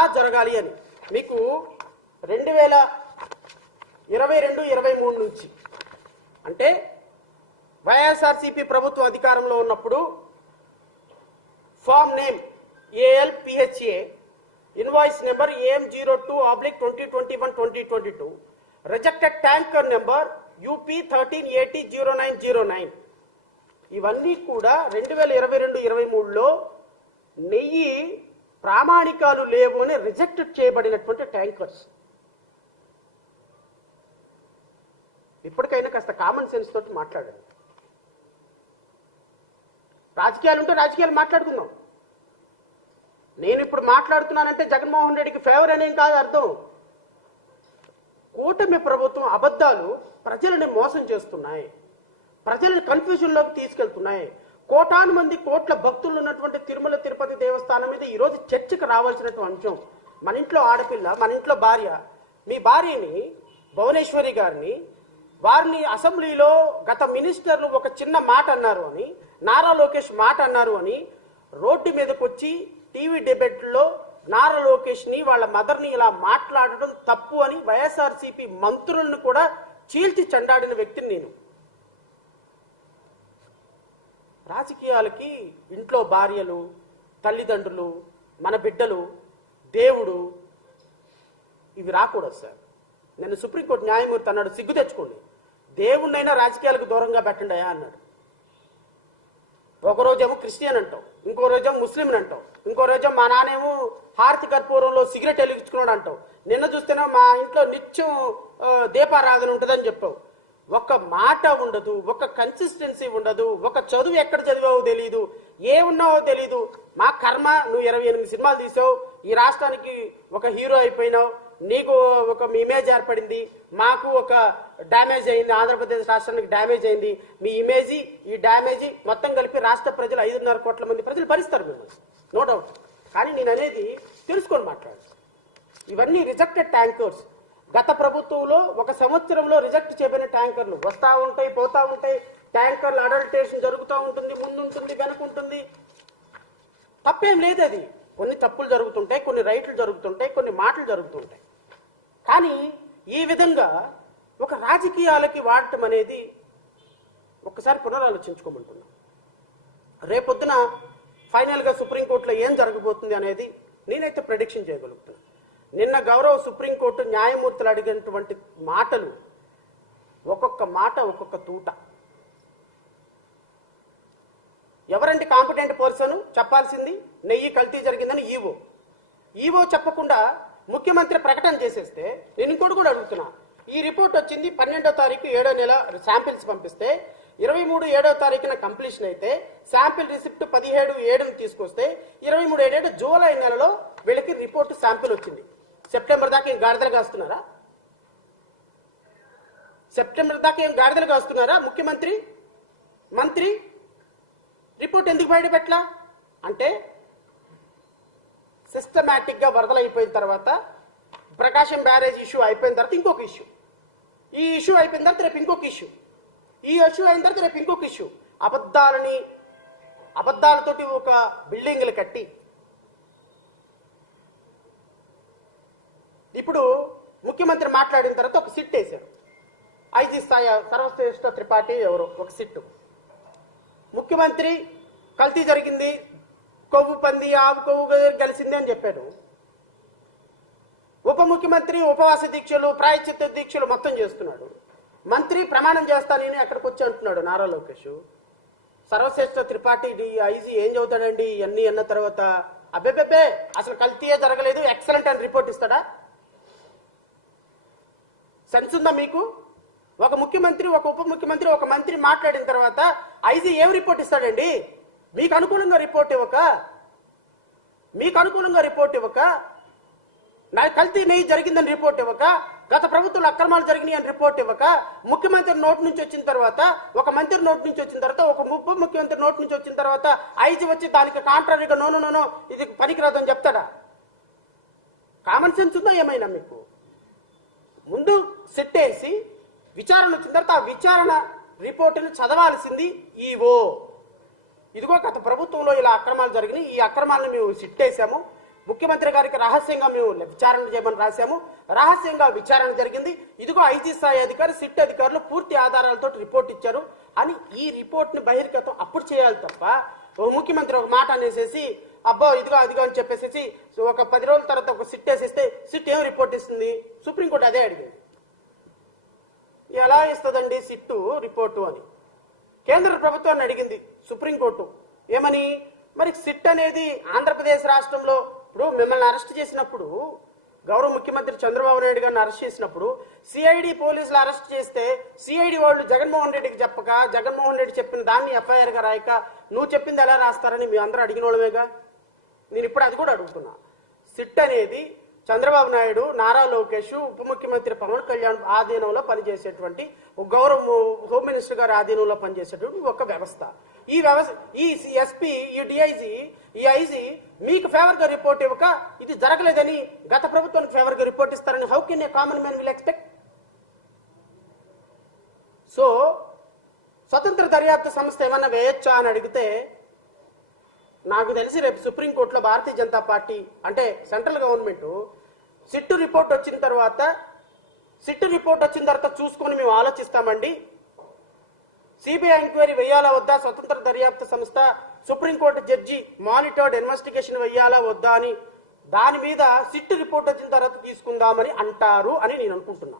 ఎలా జరగాలి అని. మీకు రెండు వేల ఇరవై రెండు ఇరవై మూడు నుంచి. అంటే వైఎస్ఆర్సీపీ ప్రభుత్వం అధికారంలో ఉన్నప్పుడు firm name ALPHA invoice number AM zero two oblique twenty twenty one twenty twenty two rejected tanker number UP thirteen eighty zero nine zero nine. ఇవన్నీ కూడా రెండు వేల ఇరవై రెండు ఇరవై మూడులో నెయ్యి ప్రామాణికాలు లేవు అని రిజెక్ట్ చేయబడినటువంటి ట్యాంకర్స్. ఇప్పటికైనా కాస్త కామన్ సెన్స్ తోటి మాట్లాడండి. రాజకీయాలు ఉంటే రాజకీయాలు మాట్లాడుకుందాం. నేను ఇప్పుడు మాట్లాడుతున్నానంటే జగన్మోహన్ రెడ్డికి ఫేవర్ అనేం కాదు అర్థం. కూటమి ప్రభుత్వం అబద్ధాలు ప్రజలని మోసం చేస్తున్నాయి. ప్రజలను కన్ఫ్యూజన్లోకి తీసుకెళ్తున్నాయి. కోటాను మంది కోట్ల భక్తులు ఉన్నటువంటి తిరుమల తిరుపతి దేవస్థానం మీద ఈరోజు చర్చకు రావాల్సినటువంటి అంశం మన ఇంట్లో ఆడపిల్ల మన ఇంట్లో భార్య మీ భార్యని భువనేశ్వరి గారిని వారిని అసెంబ్లీలో గత మినిస్టర్లు ఒక చిన్న మాట అన్నారు అని నారా లోకేష్ మాట అన్నారు అని రోడ్డు మీదకి వచ్చి టీవీ డిబేట్లో నారా లోకేష్ని వాళ్ళ మదర్ని ఇలా మాట్లాడడం తప్పు అని వైఎస్ఆర్సీపీ మంత్రులను కూడా చీల్చి చెండాడిన వ్యక్తిని నేను. రాజకీయాలకి ఇంట్లో భార్యలు తల్లిదండ్రులు మన బిడ్డలు దేవుడు ఇవి రాకూడదు సార్. నేను సుప్రీంకోర్టు న్యాయమూర్తి అన్నాడు సిగ్గు తెచ్చుకోండి. దేవుణ్ణైనా రాజకీయాలకు దూరంగా పెట్టండి అయ్యా అన్నాడు. ఒక రోజేమో క్రిస్టియన్ అంటాం ఇంకో రోజేమో ముస్లిం అంటాం ఇంకో రోజేమో మా నాన్నేమో హారతి కర్పూరంలో సిగరెట్ వెలిగించుకున్నాడు అంటావు నిన్న చూస్తేనే మా ఇంట్లో నిత్యం దీపారాధన ఉంటుందని చెప్పావు. ఒక మాట ఉండదు ఒక కన్సిస్టెన్సీ ఉండదు ఒక చదువు ఎక్కడ చదివావో తెలియదు ఏ ఉన్నావో తెలియదు మా కర్మ నువ్వు ఇరవై ఎనిమిది సినిమాలు తీసావు ఈ రాష్ట్రానికి ఒక హీరో అయిపోయినావు నీకు ఒక ఇమేజ్ ఏర్పడింది మాకు ఒక డ్యామేజ్ అయింది ఆంధ్రప్రదేశ్ రాష్ట్రానికి డ్యామేజ్ అయింది. మీ ఇమేజీ ఈ డ్యామేజీ మొత్తం కలిపి రాష్ట్ర ప్రజలు ఐదున్నర కోట్ల మంది ప్రజలు భరిస్తారు మిమ్మల్ని. నో డౌట్ కానీ నేను అనేది తెలుసుకొని మాట్లాడు ఇవన్నీ రిజెక్టెడ్ ట్యాంకర్స్ గత ప్రభుత్వంలో ఒక సంవత్సరంలో రిజెక్ట్ చేయబడిన ట్యాంకర్లు వస్తూ ఉంటాయి పోతా ఉంటాయి. ట్యాంకర్లు అడల్టేషన్ జరుగుతూ ఉంటుంది ముందుంటుంది వెనుకుంటుంది. తప్పేం లేదు అది. కొన్ని తప్పులు జరుగుతుంటాయి కొన్ని రైట్లు జరుగుతుంటాయి కొన్ని మాటలు జరుగుతుంటాయి. కానీ ఈ విధంగా ఒక రాజకీయాలకి వాడటం అనేది ఒకసారి పునరాలోచించుకోమంటున్నాం. రేపొద్దున ఫైనల్గా సుప్రీంకోర్టులో ఏం జరగబోతుంది అనేది నేనైతే ప్రెడిక్షన్ చేయగలుగుతున్నాను నిన్న గౌరవ సుప్రీంకోర్టు న్యాయమూర్తులు అడిగినటువంటి మాటలు ఒక్కొక్క మాట ఒక్కొక్క తూట. ఎవరండి కాంపిటెంట్ పర్సన్? చెప్పాల్సింది నెయ్యి కల్తీ జరిగిందని ఈవో. ఈవో చెప్పకుండా ముఖ్యమంత్రి ప్రకటన చేసేస్తే నేను ఇంకోటి కూడా అడుగుతున్నా. ఈ రిపోర్ట్ వచ్చింది పన్నెండో తారీఖు ఏడో నెల శాంపిల్స్ పంపిస్తే ఇరవై మూడు ఏడో తారీఖున కంప్లీషన్ అయితే శాంపిల్ రిసిప్ట్ పదిహేడు ఏడును తీసుకొస్తే ఇరవై మూడు ఏడేడు జూలై నెలలో వీళ్ళకి రిపోర్ట్ శాంపిల్ వచ్చింది. సెప్టెంబర్ దాకా ఏం గాడిదలు కాస్తున్నారా? సెప్టెంబర్ దాకా ఏం గాడిదలు కాస్తున్నారా ముఖ్యమంత్రి? మంత్రి? రిపోర్ట్ ఎందుకు బయటపెట్టలా అంటే సిస్టమేటిక్గా వరదలు అయిపోయిన తర్వాత ప్రకాశం బ్యారేజ్ ఇష్యూ అయిపోయిన తర్వాత ఇంకొక ఇష్యూ ఈ ఇష్యూ అయిపోయిన తర్వాత రేపు ఇంకొక ఇష్యూ ఈ ఇష్యూ అయిన తర్వాత రేపు ఇంకొక ఇష్యూ అబద్ధాలని అబద్ధాలతోటి ఒక బిల్డింగ్లు కట్టి ఇప్పుడు ముఖ్యమంత్రి మాట్లాడిన తర్వాత ఒక సిట్ వేశారు. ఐజీ స్థాయి సర్వశ్రేష్ఠ త్రిపాఠి ఎవరు? ఒక సిట్టు ముఖ్యమంత్రి కల్తీ జరిగింది కొవ్వు పంది ఆవు కొవ్వు కలిసింది అని చెప్పాడు. ఉప ముఖ్యమంత్రి ఉపవాస దీక్షలు ప్రాయశ్చిత్త దీక్షలు మొత్తం చేస్తున్నాడు. మంత్రి ప్రమాణం చేస్తానని అక్కడికి వచ్చి అంటున్నాడు నారా లోకేష్. సర్వశ్రేష్ఠ త్రిపాఠి ఐజీ ఏం చదువుతాడండి? ఇవన్నీ అన్న తర్వాత అబ్బెబ్బెబ్బే అసలు కల్తీయే జరగలేదు ఎక్సలెంట్ అని రిపోర్ట్ ఇస్తాడా? సెన్స్ ఉందా మీకు? ఒక ముఖ్యమంత్రి ఒక ఉప ముఖ్యమంత్రి ఒక మంత్రి మాట్లాడిన తర్వాత ఐజీ ఏం రిపోర్ట్ ఇస్తాడండి? మీకు అనుకూలంగా రిపోర్ట్ ఇవ్వక మీకు అనుకూలంగా రిపోర్ట్ ఇవ్వక నా కల్తీ నెయ్యి జరిగిందని రిపోర్ట్ ఇవ్వక గత ప్రభుత్వంలో అక్రమాలు జరిగినాయి అని రిపోర్ట్ ఇవ్వక ముఖ్యమంత్రి నోటి నుంచి వచ్చిన తర్వాత ఒక మంత్రి నోటి నుంచి వచ్చిన తర్వాత ఒక ఉప ముఖ్యమంత్రి నోటి నుంచి వచ్చిన తర్వాత ఐజీ వచ్చి దానికి కాంట్రారీగా నోను నోను ఇది పనికిరాదని చెప్తాడా? కామన్ సెన్స్ ఉందా ఏమైనా మీకు? ముందు సెట్ వేసి విచారణ వచ్చిన తర్వాత ఆ విచారణ రిపోర్టును చదవాల్సింది ఈవో. ఇదిగో గత ప్రభుత్వంలో ఇలా అక్రమాలు జరిగినాయి. ఈ అక్రమాలను మేము సిట్టేసాము ముఖ్యమంత్రి గారికి రహస్యంగా మేము విచారణ చేయమని రాశాము. రహస్యంగా విచారణ జరిగింది. ఇదిగో ఐజీ స్థాయి అధికారి సిట్ అధికారులు పూర్తి ఆధారాలతో రిపోర్ట్ ఇచ్చారు. అని ఈ రిపోర్ట్ని బహిర్గతం అప్పుడు చేయాలి తప్ప ఓ ముఖ్యమంత్రి ఒక మాట అనేసేసి అబ్బో ఇదిగో అదిగో అని చెప్పేసి ఒక పది రోజుల తర్వాత ఒక సిట్ వేసేస్తే సిట్ ఏం రిపోర్ట్ ఇస్తుంది? సుప్రీంకోర్టు అదే అడిగింది. ఎలా ఇస్తుందండి సిట్టు రిపోర్టు అని. కేంద్ర ప్రభుత్వాన్ని అడిగింది సుప్రీంకోర్టు. ఏమని? మరి సిట్ అనేది ఆంధ్రప్రదేశ్ రాష్ట్రంలో ఇప్పుడు మిమ్మల్ని అరెస్ట్ చేసినప్పుడు గౌరవ ముఖ్యమంత్రి చంద్రబాబు నాయుడు గారిని అరెస్ట్ చేసినప్పుడు సిఐడి పోలీసులు అరెస్ట్ చేస్తే సిఐడి వాళ్ళు జగన్మోహన్ రెడ్డికి చెప్పక జగన్మోహన్ రెడ్డి చెప్పిన దాన్ని ఎఫ్ఐఆర్గా రాయక నువ్వు చెప్పింది ఎలా రాస్తారని మీ అందరూ అడిగిన వాళ్ళమేగా? నేను ఇప్పుడు అది కూడా అడుగుతున్నా. సిట్ అనేది చంద్రబాబు నాయుడు నారా లోకేష్ ఉప ముఖ్యమంత్రి పవన్ కళ్యాణ్ ఆధీనంలో పనిచేసేటువంటి గౌరవ హోమ్ మినిస్టర్ గారి ఆధీనంలో పనిచేసేటువంటి ఒక వ్యవస్థ. ఈ వ్యవస్థ ఈ ఎస్పీ ఈ డిఐజీ ఈ ఐజీ మీకు ఫేవర్గా రిపోర్ట్ ఇవ్వక ఇది జరగలేదని గత ప్రభుత్వానికి ఫేవర్గా రిపోర్ట్ ఇస్తారని how can a common man will expect? So స్వతంత్ర దర్యాప్తు సంస్థ ఏమన్నా వేయొచ్చా అని అడిగితే నాకు తెలిసి రేపు సుప్రీంకోర్టులో భారతీయ జనతా పార్టీ అంటే సెంట్రల్ గవర్నమెంట్ సిట్టు రిపోర్ట్ వచ్చిన తర్వాత సిట్టు రిపోర్ట్ వచ్చిన తర్వాత చూసుకొని మేము ఆలోచిస్తామండి. సిబిఐ ఎంక్వైరీ వేయాలా వద్దా? స్వతంత్ర దర్యాప్తు సంస్థ సుప్రీంకోర్టు జడ్జి మానిటర్డ్ ఇన్వెస్టిగేషన్ వేయాలా వద్దా అని దాని మీద సిట్టు రిపోర్ట్ వచ్చిన తర్వాత తీసుకుందామని అంటారు అని నేను అనుకుంటున్నా.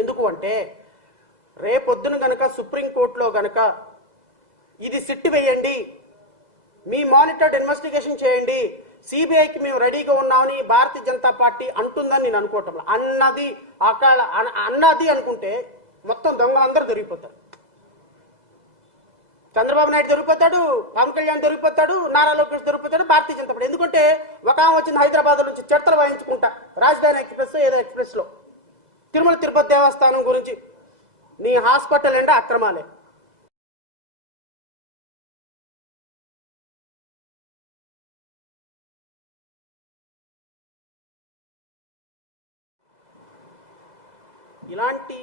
ఎందుకు అంటే రేపొద్దున గనక సుప్రీంకోర్టులో గనక ఇది సిట్టు వేయండి మీ మానిటర్డ్ ఇన్వెస్టిగేషన్ చేయండి. సిబిఐకి మేము రెడీగా ఉన్నామని భారతీయ జనతా పార్టీ అంటుందని నేను అనుకోవటం అన్నది అకాల అన్నది అనుకుంటే మొత్తం దొంగలందరూ దొరికిపోతారు. చంద్రబాబు నాయుడు దొరికిపోతాడు పవన్ కళ్యాణ్ దొరికిపోతాడు నారా లోకేష్ దొరికిపోతాడు భారతీయ జనతా పార్టీ. ఎందుకంటే ఒక ఆమె వచ్చింది హైదరాబాద్ నుంచి చెడతలు వాయించుకుంటా. రాజధాని ఎక్స్ప్రెస్ ఏదో ఎక్స్ప్రెస్లో తిరుమల తిరుపతి దేవస్థానం గురించి. నీ హాస్పిటల్ అంటే అక్రమాలే. ఇలాంటి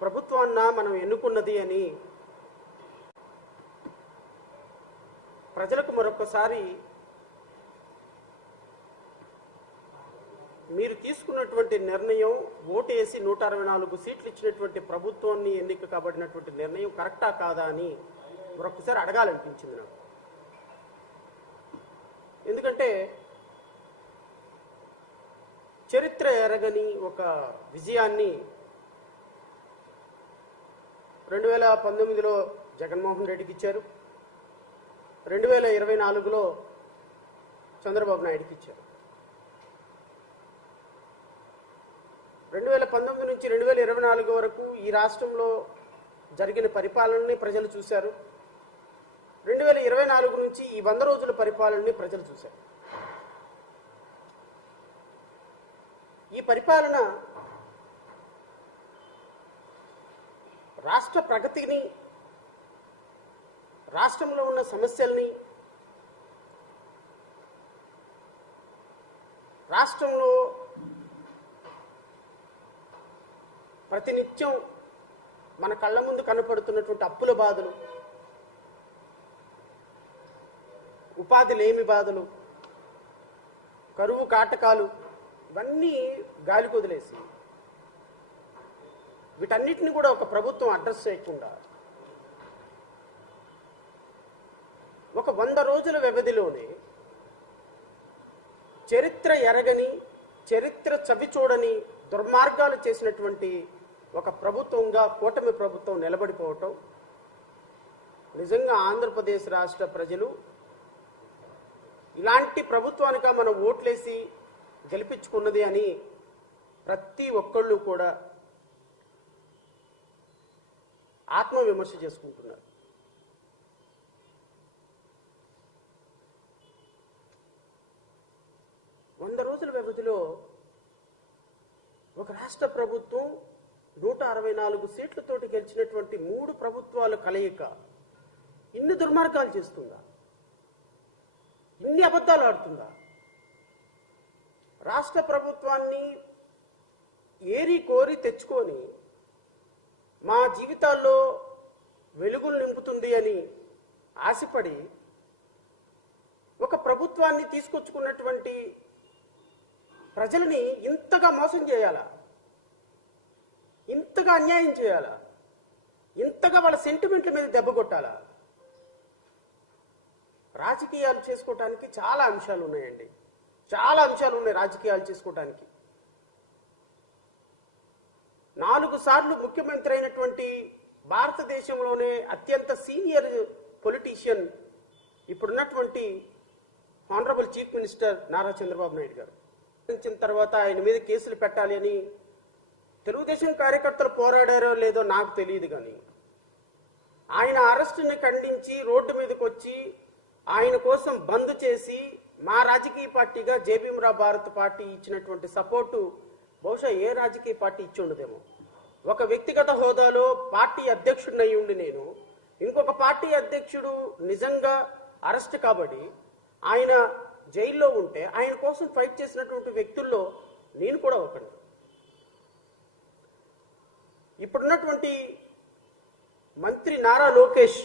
ప్రభుత్వాన్న మనం ఎన్నుకున్నది అని ప్రజలకు మరొకసారి మీరు తీసుకున్నటువంటి నిర్ణయం ఓటేసి నూట అరవై నాలుగు సీట్లు ఇచ్చినటువంటి ప్రభుత్వాన్ని ఎన్నిక కాబడినటువంటి నిర్ణయం కరెక్టా కాదా అని మరొకసారి అడగాలనిపించింది నాకు. ఎందుకంటే చరిత్ర ఎరగని ఒక విజయాన్ని రెండు వేల పంతొమ్మిదిలో జగన్మోహన్ రెడ్డికి ఇచ్చారు. రెండు వేల ఇరవై నాలుగులో చంద్రబాబు నాయుడుకి ఇచ్చారు. రెండు వేల పంతొమ్మిది నుంచి రెండు వేల ఇరవై నాలుగు వరకు ఈ రాష్ట్రంలో జరిగిన పరిపాలనని ప్రజలు చూశారు. రెండు వేల ఇరవై నాలుగు నుంచి ఈ వంద రోజుల పరిపాలనని ప్రజలు చూశారు. ఈ పరిపాలన రాష్ట్ర ప్రగతిని రాష్ట్రంలో ఉన్న సమస్యల్ని రాష్ట్రంలో ప్రతినిత్యం మన కళ్ళ ముందు కనపడుతున్నటువంటి అప్పుల బాధలు ఉపాధి లేమి బాధలు కరువు కాటకాలు ఇవన్నీ గాలికి వదిలేసి. వీటన్నిటిని కూడా ఒక ప్రభుత్వం అడ్రస్ చేయకుండా ఒక వంద రోజుల వ్యవధిలోనే చరిత్ర ఎరగని చరిత్ర చవి చూడని దుర్మార్గాలు చేసినటువంటి ఒక ప్రభుత్వంగా కూటమి ప్రభుత్వం నిలబడిపోవటం నిజంగా ఆంధ్రప్రదేశ్ రాష్ట్ర ప్రజలు ఇలాంటి ప్రభుత్వానిక మనం ఓట్లేసి గెలిపించుకున్నది అని ప్రతి ఒక్కళ్ళు కూడా ఆత్మవిమర్శ చేసుకుంటున్నారు. వంద రోజుల వ్యవధిలో ఒక రాష్ట్ర ప్రభుత్వం నూట అరవై నాలుగు సీట్లతోటి గెలిచినటువంటి మూడు ప్రభుత్వాల కలయిక ఇన్ని దుర్మార్గాలు చేస్తుందా? ఇన్ని అబద్ధాలు ఆడుతుందా? రాష్ట్ర ప్రభుత్వాన్ని ఏరి కోరి తెచ్చుకొని మా జీవితాల్లో వెలుగులు నింపుతుంది అని ఆశపడి ఒక ప్రభుత్వాన్ని తీసుకొచ్చుకున్నటువంటి ప్రజలని ఇంతగా మోసం చేయాలా? ఇంతగా అన్యాయం చేయాలా? ఇంతగా వాళ్ళ సెంటిమెంట్ల మీద దెబ్బ కొట్టాలా? రాజకీయాలు చేసుకోవటానికి చాలా అంశాలు ఉన్నాయండి. చాలా అంశాలు ఉన్నాయి రాజకీయాలు చేసుకోవటానికి. నాలుగు సార్లు ముఖ్యమంత్రి అయినటువంటి భారతదేశంలోనే అత్యంత సీనియర్ పొలిటీషియన్ ఇప్పుడున్నటువంటి honourable chief minister Nara Chandrababu Naidu garu. వచ్చిన తర్వాత ఆయన మీద కేసులు పెట్టాలి అని తెలుగుదేశం కార్యకర్తలు పోరాడారో లేదో నాకు తెలియదు కానీ ఆయన అరెస్టుని ఖండించి రోడ్డు మీదకి వచ్చి ఆయన కోసం బంద్ చేసి మా రాజకీయ పార్టీగా జేబీమరా భారత్ పార్టీ ఇచ్చినటువంటి సపోర్టు బహుశా ఏ రాజకీయ పార్టీ ఇచ్చి ఉండదేమో. ఒక వ్యక్తిగత హోదాలో పార్టీ అధ్యక్షుడిని అయి ఉండి నేను ఇంకొక పార్టీ అధ్యక్షుడు నిజంగా అరెస్ట్ కాబడి ఆయన జైల్లో ఉంటే ఆయన కోసం ఫైట్ చేసినటువంటి వ్యక్తుల్లో నేను కూడా ఒకటి ఇప్పుడున్నటువంటి మంత్రి నారా లోకేష్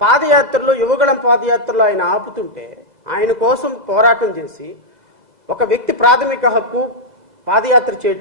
పాదయాత్రలో యువగళం పాదయాత్రలో ఆయన ఆపుతుంటే ఆయన కోసం పోరాటం చేసి ఒక వ్యక్తి ప్రాథమిక హక్కు పాదయాత్ర చేయటం